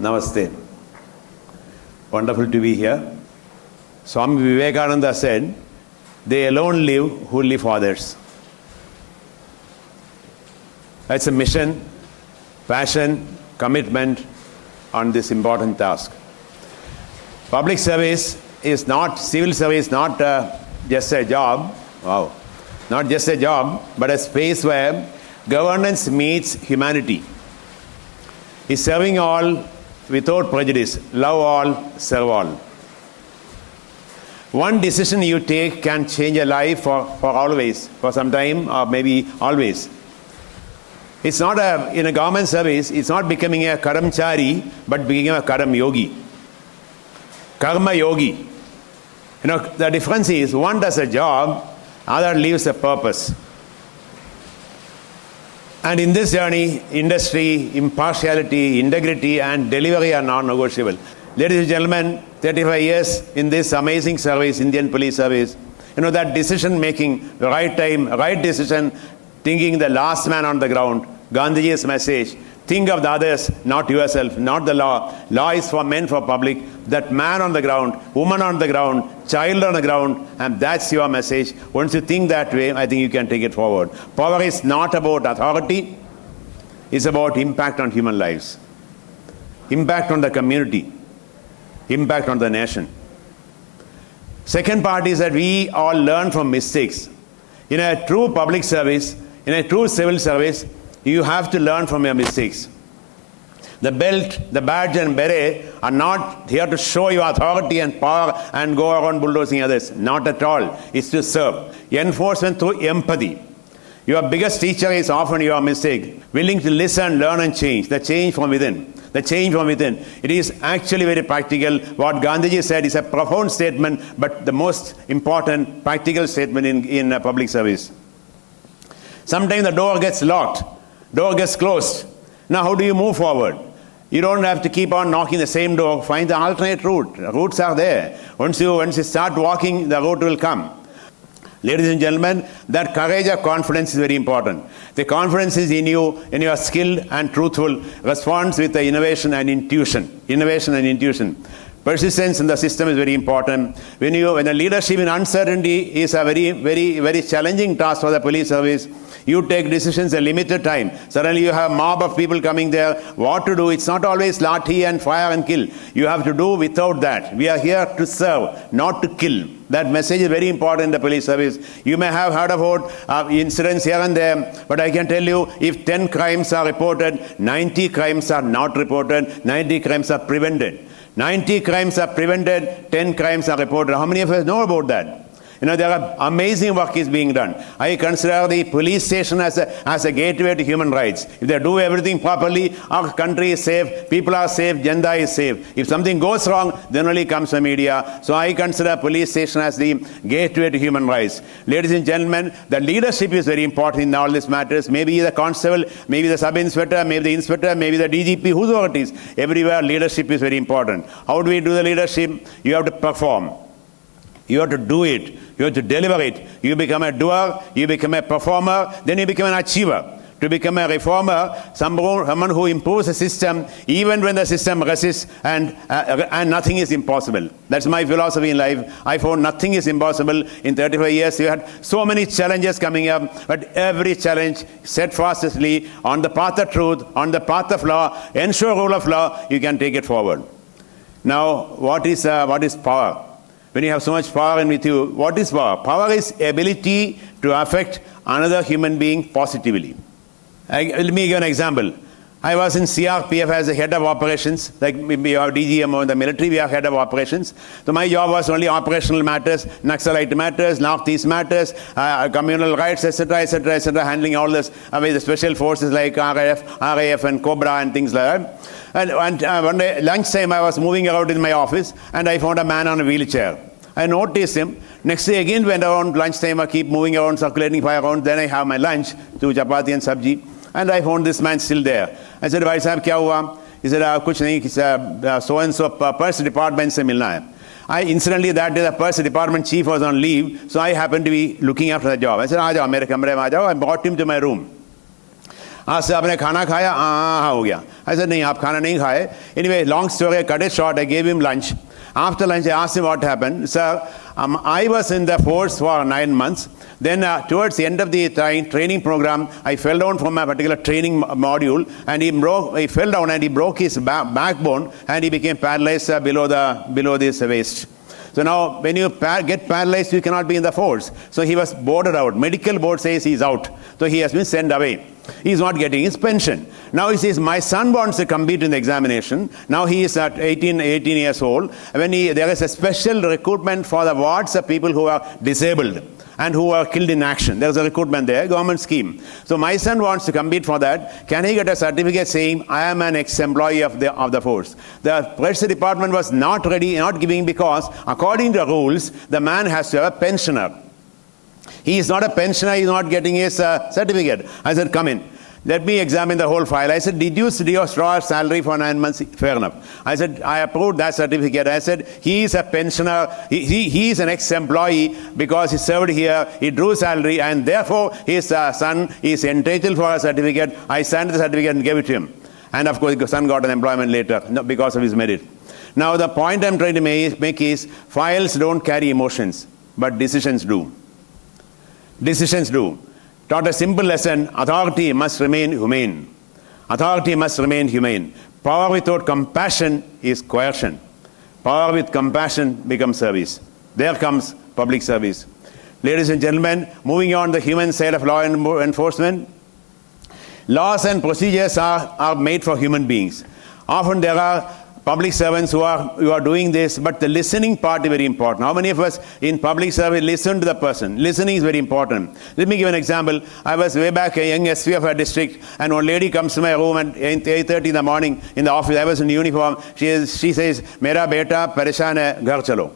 Namaste. Wonderful to be here. Swami Vivekananda said, "They alone live who live for others." That's a mission, passion, commitment on this important task. Public service is not, civil service not just a job, not just a job, but a space where governance meets humanity. Is serving all without prejudice, love all, serve all. One decision you take can change a life for always, for some time, or maybe always. It's not in a government service, it's not becoming a karamchari, but becoming a karam yogi. Karma yogi. The difference is one does a job, other leaves a purpose. And in this journey, industry, impartiality, integrity, and delivery are non-negotiable. Ladies and gentlemen, 35 years in this amazing service, Indian Police Service, that decision-making, the right time, right decision, thinking the last man on the ground, Gandhiji's message, think of the others, not yourself, not the law. Law is for men, for public. That man on the ground, woman on the ground, child on the ground, and that's your message. Once you think that way, I think you can take it forward. Power is not about authority. It's about impact on human lives, impact on the community, impact on the nation. Second part is that we all learn from mistakes. In a true public service, in a true civil service, you have to learn from your mistakes. The belt, the badge and beret are not here to show you authority and power and go around bulldozing others. Not at all. It's to serve. Enforcement through empathy. Your biggest teacher is often your mistake. Willing to listen, learn and change. The change from within. The change from within. It is actually very practical. What Gandhiji said is a profound statement, but the most important practical statement in public service. Sometimes the door gets locked. Door gets closed. Now how do you move forward? You don't have to keep on knocking the same door. Find the alternate route. Routes are there. Once you start walking, the route will come. Ladies and gentlemen, that courage of confidence is very important. The confidence is in you, in your skilled and truthful response with the innovation and intuition. Innovation and intuition. Persistence in the system is very important. When the leadership in uncertainty is a very, very, very challenging task for the police service, you take decisions in a limited time. Suddenly you have a mob of people coming there. What to do? It's not always lathi and fire and kill. You have to do without that. We are here to serve, not to kill. That message is very important in the police service. You may have heard about incidents here and there, but I can tell you, if 10 crimes are reported, 90 crimes are not reported, 90 crimes are prevented. 90 crimes are prevented, 10 crimes are reported. How many of us know about that? There are amazing work is being done. I consider the police station as a gateway to human rights. If they do everything properly, our country is safe, people are safe, Janda is safe. If something goes wrong, then only comes the media. So I consider police station as the gateway to human rights. Ladies and gentlemen, the leadership is very important in all these matters. Maybe the constable, maybe the sub-inspector, maybe the inspector, maybe the DGP, whoever it is. Everywhere leadership is very important. How do we do the leadership? You have to perform. You have to do it. You have to deliver it. You become a doer, you become a performer, then you become an achiever. To become a reformer, someone who improves the system, even when the system resists, and nothing is impossible. That's my philosophy in life. I found nothing is impossible. In 35 years, you had so many challenges coming up, but every challenge, steadfastly, on the path of truth, on the path of law, ensure rule of law, you can take it forward. Now, what is power? When you have so much power in with you, what is power? Power is ability to affect another human being positively. Let me give an example. I was in CRPF as a head of operations, like we have DGMO in the military, we have head of operations. So my job was only operational matters, Naxalite matters, Northeast matters, communal rights, etc., handling all this with the special forces like RAF and Cobra and things like that. And one day, lunchtime, I was moving around in my office and I found a man on a wheelchair. I noticed him. Next day again went around lunchtime, I keep moving around, circulating fire around. Then I have my lunch, to chapati and sabji. And I found this man still there. I said, "Bhai sahab, kya hua?" He said, "Kuch nahi, so and so purse department se milna hai." Incidentally, that day the purse department chief was on leave, so I happened to be looking after the job. I said, "Aa jao, mere kamre mein aa jao." I brought him to my room. Asked, "Aapne khana khaya?" "Haan, ho gaya." I said, "Nahi, aap khana nahi khaye." Anyway, long story, I cut it short. I gave him lunch. After lunch, I asked him what happened. "Sir, I was in the force for 9 months. Then towards the end of the training program, I fell down from a particular training module, and he fell down and he broke his backbone, and he became paralyzed below this waist. So now, when you get paralyzed, you cannot be in the force. So he was boarded out. Medical board says he's out. So he has been sent away. He's not getting his pension. Now he says, my son wants to compete in the examination. Now he is at 18 years old. There is a special recruitment for the wards of people who are disabled and who are killed in action. There's a recruitment there, government scheme. So my son wants to compete for that. Can he get a certificate saying, I am an ex-employee of the force? The Press Department was not ready, not giving, because according to the rules, the man has to have a pensioner. He is not a pensioner, he is not getting his certificate. I said, come in. Let me examine the whole file. I said, did you draw salary for 9 months? Fair enough. I said, I approved that certificate. I said, he is a pensioner. He is an ex-employee because he served here. He drew salary, and therefore his son is entitled for a certificate. I signed the certificate and gave it to him. And of course, the son got an employment later because of his merit. Now, the point I'm trying to make is, files don't carry emotions, but decisions do. Decisions do. Taught a simple lesson: authority must remain humane. Authority must remain humane. Power without compassion is coercion. Power with compassion becomes service. There comes public service. Ladies and gentlemen, moving on the human side of law enforcement, laws and procedures are made for human beings. Often there are public servants who are doing this, but the listening part is very important. How many of us in public service listen to the person? Listening is very important. Let me give an example. I was way back a young SV of a district, and one lady comes to my room at 8:30 in the morning in the office. I was in uniform. She says, "Mera beta pareshan hai, ghar chalo."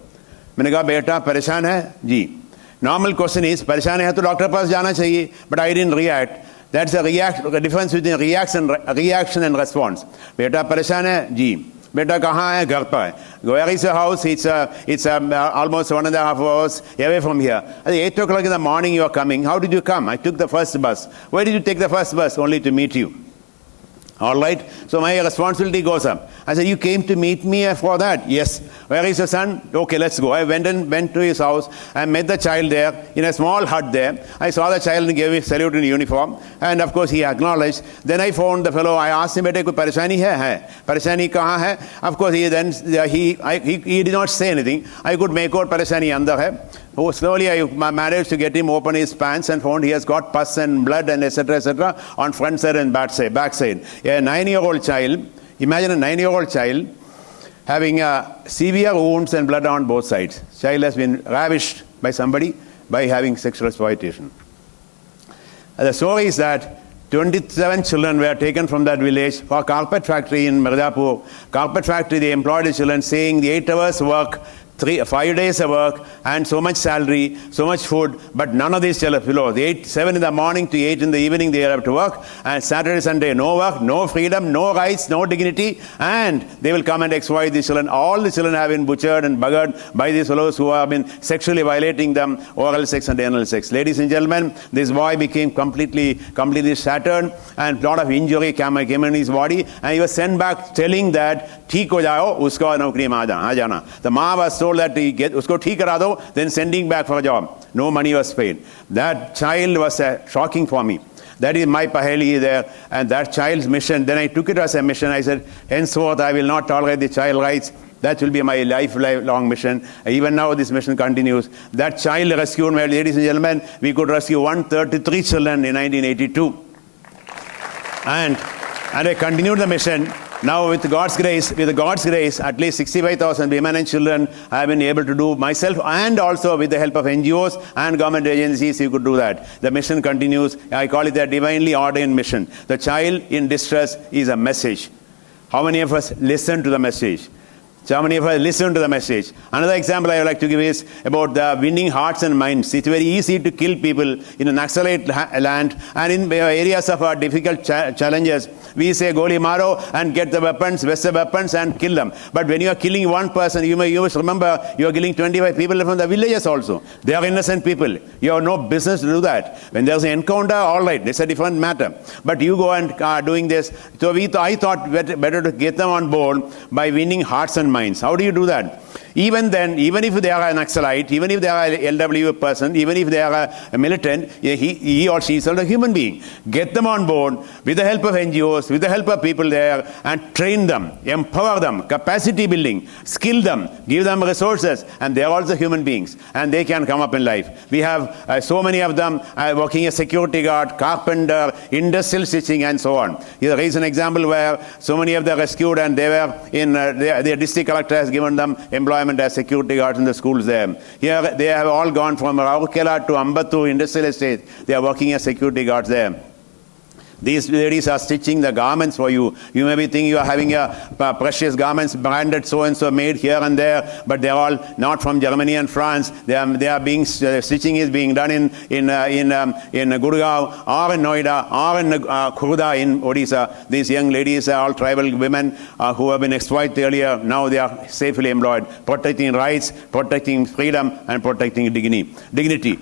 मैंने कहा, "बेटा परेशान है?" "जी." Normal question is, "परेशान है तो doctor पास जाना चाहिए." But I didn't react. That's a difference between reaction and response. "बेटा परेशान है?" "जी." "बेटा कहाँ है?" "घर पर है." "Where is your house?" It's almost 1.5 hours away from here." At 8 o'clock in the morning you are coming. "How did you come?" "I took the first bus." "Why did you take the first bus?" "Only to meet you." All right, so my responsibility goes up. I said, "You came to meet me for that?" "Yes." "Where is your son?" "Okay, let's go." I went to his house. I met the child there in a small hut there. I saw the child and gave him a salute in uniform, and of course he acknowledged. Then I found the fellow. I asked him, "Bete, koi pareshani hai?" "Pareshani kahan hai?" Of course he did not say anything. I could make out pareshani andar hai. Oh, slowly I managed to get him open his pants and found he has got pus and blood and etc. on front side and back side. A 9-year-old child, imagine a 9-year-old child having severe wounds and blood on both sides. Child has been ravished by somebody by having sexual exploitation. The story is that 27 children were taken from that village for a carpet factory in Mirzapur. Carpet factory, they employed the children saying the 8 hours work, 5 days of work, and so much salary, so much food, but none of these children below. 7 in the morning to 8 in the evening they have to work, and Saturday, Sunday, no work, no freedom, no rights, no dignity, and they will come and exploit these children. All the children have been butchered and buggered by these fellows who have been sexually violating them, oral sex and anal sex. Ladies and gentlemen, this boy became completely shattered, and a lot of injury came in his body, and he was sent back telling that, "Theek ho jao, usko naukri mein aa jana." The ma was told that usko theek kara do, then sending back for a job. No money was paid. That child was shocking for me. That is my paheli there, and that child's mission. Then I took it as a mission. I said, henceforth I will not tolerate the child rights. That will be my lifelong mission. Even now this mission continues. That child rescued, ladies and gentlemen, we could rescue 133 children in 1982. And I continued the mission. Now with God's grace, at least 65,000 women and children I have been able to do myself, and also with the help of NGOs and government agencies, you could do that. The mission continues. I call it a divinely ordained mission. The child in distress is a message. How many of us listen to the message? So many of us listen to the message. Another example I would like to give is about the winning hearts and minds. It's very easy to kill people in an Naxalite land and in areas of difficult challenges. We say Goli Maro and get the weapons, vest the weapons and kill them. But when you are killing one person, you must remember you are killing 25 people from the villages also. They are innocent people. You have no business to do that. When there's an encounter, all right, it's a different matter. But you go and doing this. So I thought better to get them on board by winning hearts and minds. How do you do that? Even then, even if they are an Naxalite, even if they are a LW person, even if they are a militant, he or she is still a human being. Get them on board with the help of NGOs, with the help of people there, and train them, empower them, capacity building, skill them, give them resources, and they are also human beings, and they can come up in life. We have so many of them working as security guard, carpenter, industrial stitching, and so on. Here is an example where so many of them rescued, and they were in their district collector has given them employment as security guards in the schools there. Here they have all gone from Raurkela to Ambattur industrial estate. They are working as security guards there. These ladies are stitching the garments for you. You may be thinking you are having precious garments branded so-and-so made here and there, but they are all not from Germany and France. They are being, stitching is being done in Gurgaon or in Noida or in Khurda in Odisha. These young ladies are all tribal women who have been exploited earlier. Now they are safely employed, protecting rights, protecting freedom, and protecting dignity.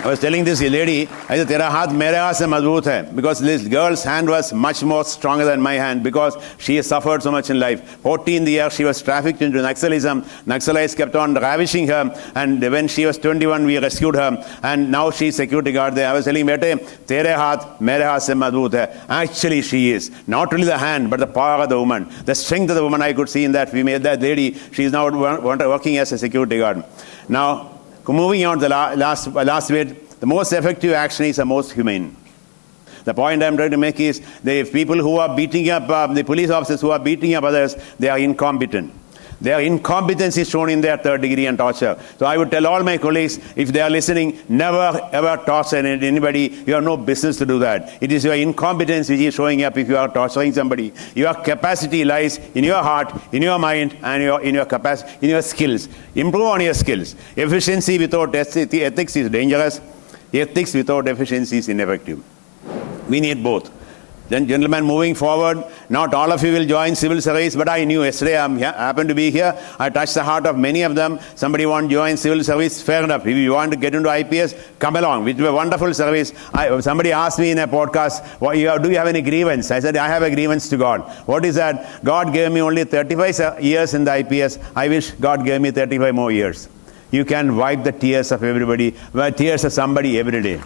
I was telling this lady, I said, "Tera haath mere haath se mazboot hai," because this girl's hand was much more stronger than my hand because she has suffered so much in life. 14 years she was trafficked into Naxalism. Naxalites kept on ravishing her, and when she was 21, we rescued her, and now she's security guard there. I was telling, "Bete, tere haath mere haath se mazboot hai." Actually, she is. Not only the hand, but the power of the woman. The strength of the woman I could see in that female, that lady. She is now working as a security guard. Now, moving on to the last bit, the most effective action is the most humane. The point I'm trying to make is the people who are beating up, the police officers who are beating up others, they are incompetent. Their incompetence is shown in their third degree and torture. So I would tell all my colleagues, if they are listening, never ever torture anybody. You have no business to do that. It is your incompetence which is showing up if you are torturing somebody. Your capacity lies in your heart, in your mind, and in your capacity, in your skills. Improve on your skills. Efficiency without ethics is dangerous. Ethics without efficiency is ineffective. We need both. Then, gentlemen, moving forward, not all of you will join civil service, but I knew yesterday I happened to be here. I touched the heart of many of them. Somebody want to join civil service, fair enough. If you want to get into IPS, come along. Which is a wonderful service. Somebody asked me in a podcast, do you have any grievance? I said, I have a grievance to God. What is that? God gave me only 35 years in the IPS. I wish God gave me 35 more years. You can wipe the tears of everybody, tears of somebody every day.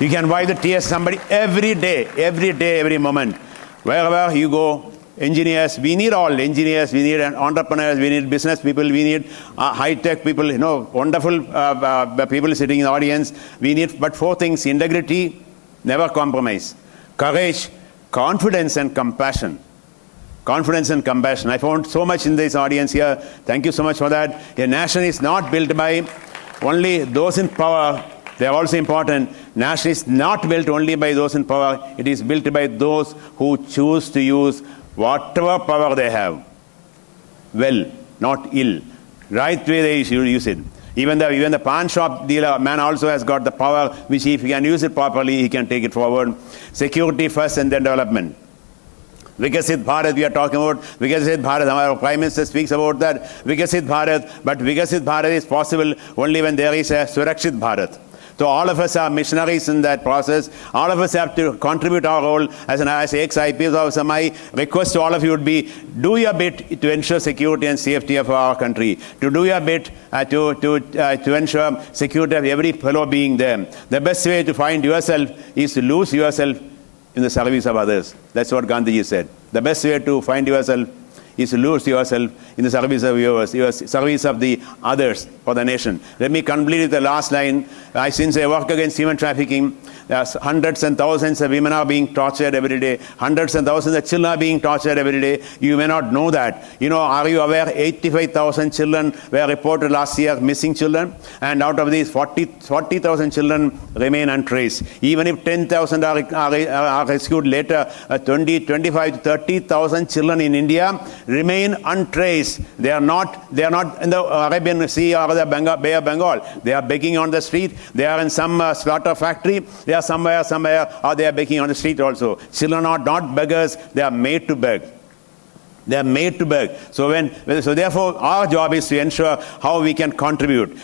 You can wipe the tears of somebody every day, every moment. Wherever you go, engineers, we need all engineers, we need entrepreneurs, we need business people, we need high-tech people, wonderful people sitting in the audience. We need but four things: integrity, never compromise; courage, confidence, and compassion. Confidence and compassion. I found so much in this audience here. Thank you so much for that. A nation is not built by only those in power. They are also important. Nation is not built only by those in power. It is built by those who choose to use whatever power they have. Well, not ill. Right way they should use it. Even the pawn shop dealer man also has got the power, which if he can use it properly, he can take it forward. Security first and then development. Vikasit Bharat, we are talking about Vikasit Bharat. Our Prime Minister speaks about that. Vikasit Bharat, but Vikasit Bharat is possible only when there is a Surakshit Bharat. So all of us are missionaries in that process. All of us have to contribute our role as an ex-IPS officer. My request to all of you would be, do your bit to ensure security and safety of our country. To do your bit to ensure security of every fellow being there. The best way to find yourself is to lose yourself in the service of others. That's what Gandhiji said. The best way to find yourself is to lose yourself in the service of your service of the others for the nation. Let me complete with the last line. Since I work against human trafficking, hundreds and thousands of women are being tortured every day. Hundreds and thousands of children are being tortured every day. You may not know that. Are you aware 85,000 children were reported last year, missing children? And out of these, 40,000 children remain untraced. Even if 10,000 are rescued later, 25 to 30,000 children in India remain untraced. They are not in the Arabian Sea or the Bay of Bengal. They are begging on the street. They are in some slaughter factory. They are somewhere, or they are begging on the street also. Children are not beggars. They are made to beg. They are made to beg. So therefore, our job is to ensure how we can contribute,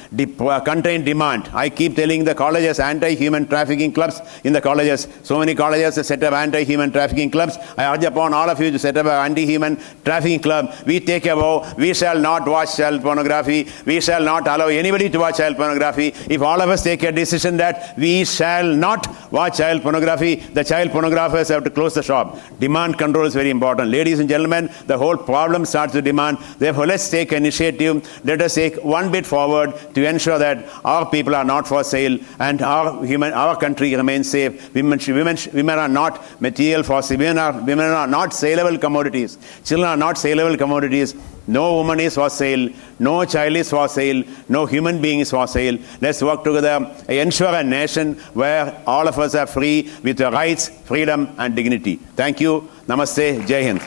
contain demand. I keep telling the colleges, anti-human trafficking clubs in the colleges. So many colleges set up anti-human trafficking clubs. I urge upon all of you to set up an anti-human trafficking club. We take a vow. We shall not watch child pornography. We shall not allow anybody to watch child pornography. If all of us take a decision that we shall not watch child pornography, the child pornographers have to close the shop. Demand control is very important. Ladies and gentlemen, the whole problem starts with demand. Therefore, let's take initiative. Let us take one bit forward to ensure that our people are not for sale and our country remains safe. Women are not material for sale. Women are not saleable commodities. Children are not saleable commodities. No woman is for sale. No child is for sale. No human being is for sale. Let's work together, ensure a nation where all of us are free with the rights, freedom, and dignity. Thank you. Namaste. Jai Hind.